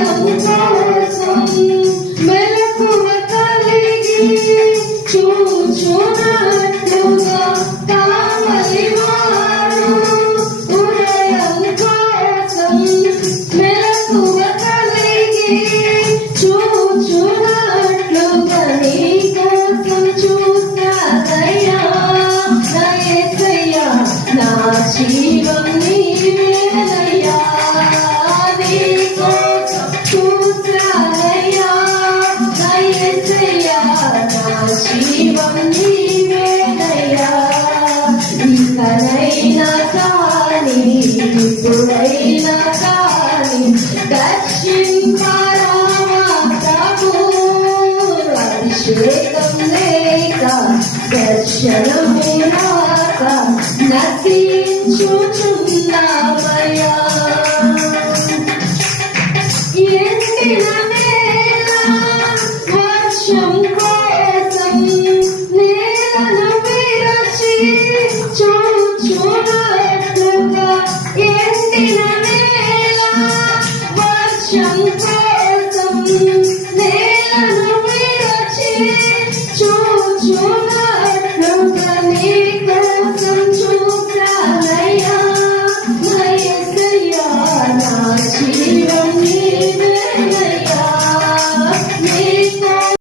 కోసం జీవం నీవేనయ్యా ఇకనైనా కానీ ఇప్పుడైనా కానీ దర్శింపరామా ప్రభు అభిషేకం లేక దర్శనము రాక నశించుచున్నామయ్యా Lila, Lila.